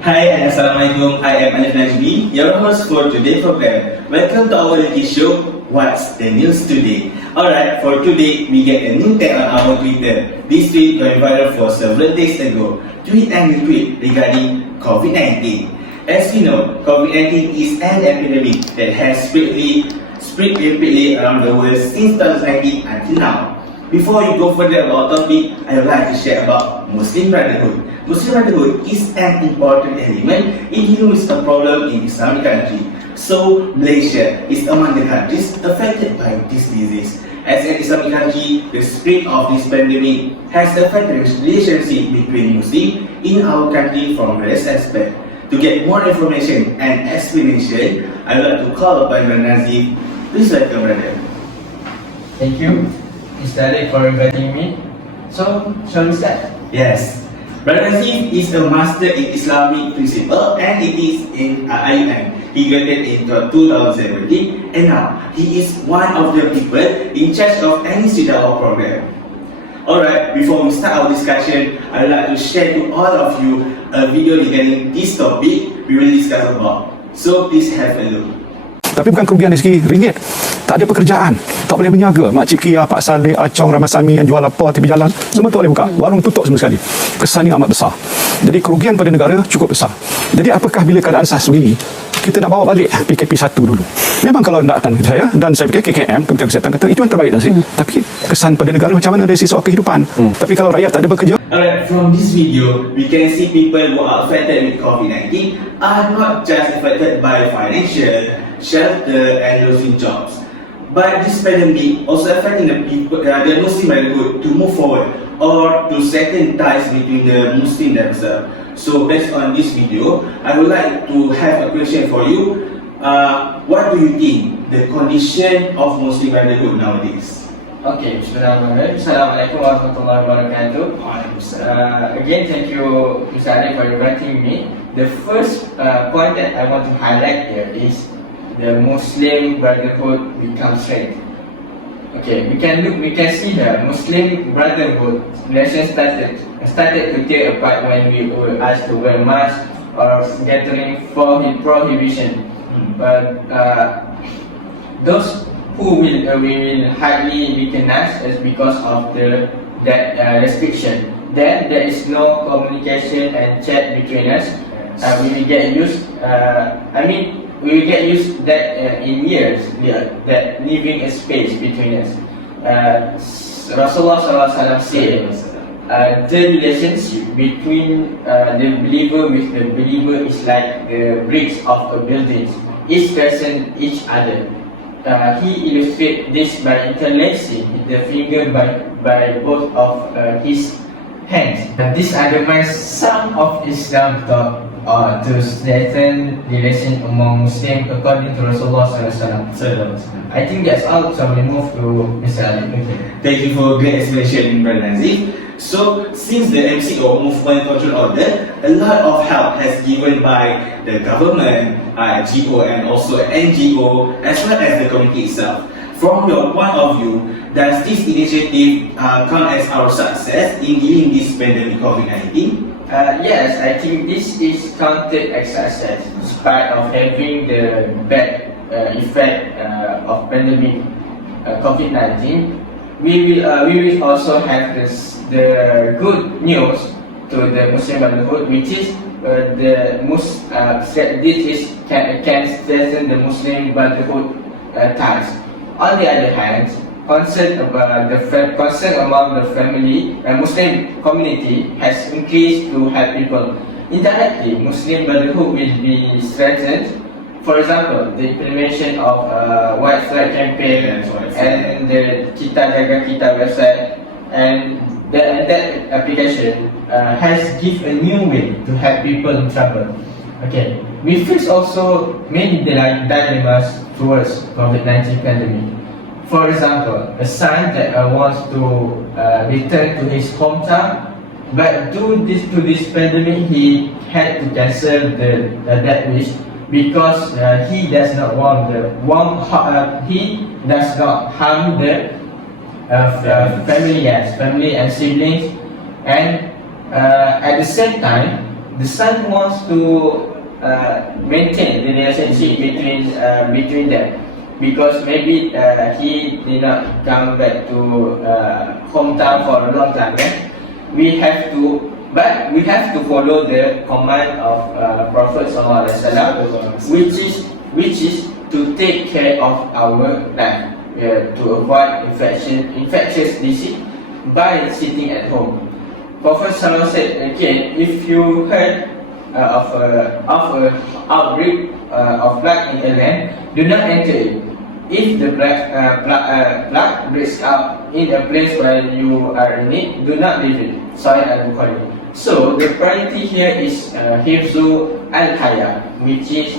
Hi and Assalamualaikum. I am Aliff Najmi, your host for today's program. Welcome to our lucky show, What's the News Today? Alright, for today, we get a new tag on our Twitter. This tweet went viral for several days ago. Tweet and retweet regarding COVID-19. As you know, COVID-19 is an epidemic that has spread rapidly around the world since 2019 until now. Before you go further about topic, I would like to share about Muslim Brotherhood. Muslim Brotherhood is an important element in dealing with the problem in Islamic country. So, Malaysia is among the countries affected by this disease. As an Islamic country, the spread of this pandemic has affected the relationship between Muslims in our country from various aspects. To get more information and explanation, I would like to call upon Nazif. Please welcome, brother. Thank you, Mr. Aliff, for inviting me. So, shall we start? Yes. Brother Nazif is a master in Islamic principle and it is in IUN. He graduated in 2017 and now he is one of the people in charge of any student program. Alright, before we start our discussion, I would like to share to all of you a video regarding this topic we will discuss about. So please have a look. Tapi bukan kerugian dari segi ringgit. Tak ada pekerjaan, tak boleh berniaga. Makcik Kia, Pak Saleh, Acong, Ramasami yang jual apa tepi jalan, semua tak boleh buka. Warung tutup semua sekali. Kesan ini amat besar. Jadi kerugian pada negara cukup besar. Jadi apakah bila keadaan sah begini, kita nak bawa balik PKP 1 dulu. Memang kalau datang ke saya, dan saya fikir KKM, Kementerian Kesihatan kata, itu yang terbaik dan sih. Tapi kesan pada negara macam mana dari sisi soal kehidupan. Tapi kalau rakyat tak ada bekerja. Alright, from this video, we can see people who are affected with COVID-19 are not just affected by financial, shelter and losing jobs. But this pandemic also affecting the people, the Muslim Brotherhood to move forward or to strengthen ties between the Muslim themselves. So based on this video, I would like to have a question for you. What do you think the condition of Muslim Brotherhood nowadays? Okay, Bismillahirrahmanirrahim. Assalamualaikum warahmatullahi wabarakatuh. Again, thank you, Mr. Aliff, for inviting me. The first point that I want to highlight here is the Muslim Brotherhood becomes strength. Okay, we can see the Muslim Brotherhood relation started to tear apart when we were asked to wear masks or gathering for prohibition. But those who we will hardly recognize is because of that restriction. Then there is no communication and chat between us. We will get used. We will get used that in years that leaving a space between us. Rasulullah SAW said, the relationship between the believer with the believer is like the bricks of a building. Each strengthens each other. He illustrated this by interlacing the finger by both of his hands. This undermines some of Islam's thought to strengthen relation among Muslims according to Rasulullah SAW. I think that's all, so we move to Mr. Ali. Thank you for great explanation, Brother Nazif. So, since the MCO Movement Control Order, a lot of help has given by the government, GO and also NGO, as well as the community itself. From your point of view, does this initiative count as our success in dealing this pandemic COVID-19? Yes, I think this is counted as success, despite of having the bad effect of pandemic COVID-19. We will also have the good news to the Muslim Brotherhood, which is this can strengthen the Muslim Brotherhood ties. On the other hand, concern among the family and Muslim community has increased to help people. Indirectly, Muslim Brotherhood will be strengthened. For example, the implementation of White Flag campaign and the Kita Jaga Kita website and that application has given a new way to help people in trouble. Okay, we face also many dilemmas towards COVID-19 pandemic. For example, a son that wants to return to his hometown, but due to this pandemic, he had to cancel that wish because he does not harm the family and siblings, and at the same time, the son wants to maintain the relationship between them, because maybe he did not come back to hometown for a long time. We have to follow the command of Prophet Sallallahu Alaihi Wasallam, which is to take care of our life, to avoid infectious disease by sitting at home. Prophet Sallallahu said again, if you heard of a outbreak of plague in a land, do not enter it. If the plague breaks out in a place where you are in it, do not leave it. Sahih al-Bukhari. So the priority here is hifzu al-haya, which is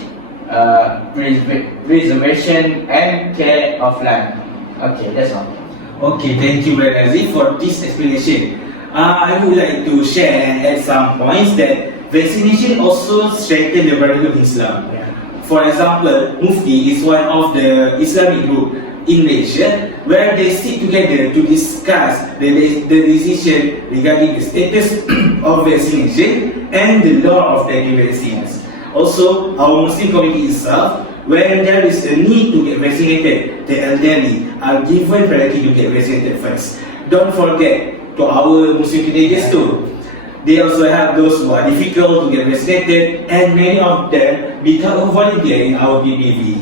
preservation and care of life. Okay, that's all. Okay, thank you, Brother Nazif, for this explanation. I would like to share and add some points that vaccination also strengthens the brotherhood in Islam. For example, Mufti is one of the Islamic group in Malaysia where they sit together to discuss the decision regarding the status of vaccination and the law of taking vaccines. Also, our Muslim community itself, when there is a need to get vaccinated, the elderly are given priority to get vaccinated first. Don't forget to our Muslim teenagers too. They also have those who are difficult to get vaccinated, and many of them become a volunteer in our PPV.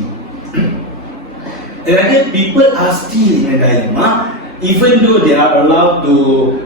Rather, people are still in a dilemma, even though they are allowed to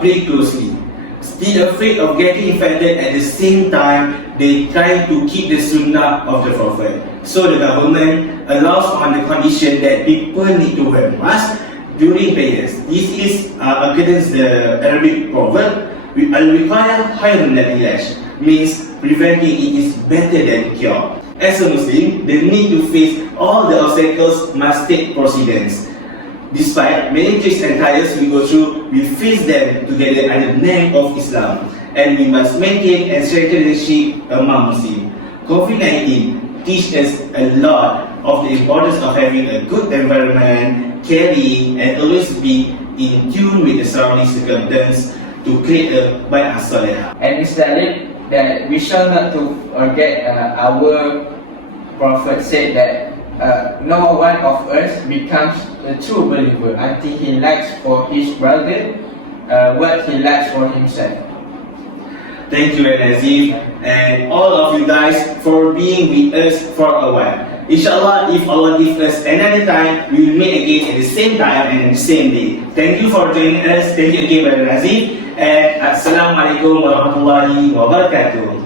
pray closely. Still afraid of getting infected. At the same time, they try to keep the sunnah of the Prophet. So the government allows on the condition that people need to wear masks during prayers. This is against the Arabic proverb, al-wiqaya khairun min al-ilaj, means preventing it is better than cure. As a Muslim, the need to face all the obstacles must take precedence. Despite many twists and trials we go through, we face them together under the name of Islam, and we must maintain and strengthen relationship among Muslims. COVID-19 teaches us a lot of the importance of having a good environment, caring, and always be in tune with the surrounding circumstances to create a bay'ah salihah. And Mr. Aliff, that we shall not to forget our Prophet said that no one of us becomes a true believer until he likes for his brother what he likes for himself. Thank you, Nazif, and all of you guys for being with us for a while. Inshallah, if Allah gives us another time, we will meet again at the same time and the same day. Thank you for joining us. Thank you again, Brother Nazif, and Assalamualaikum warahmatullahi wabarakatuh.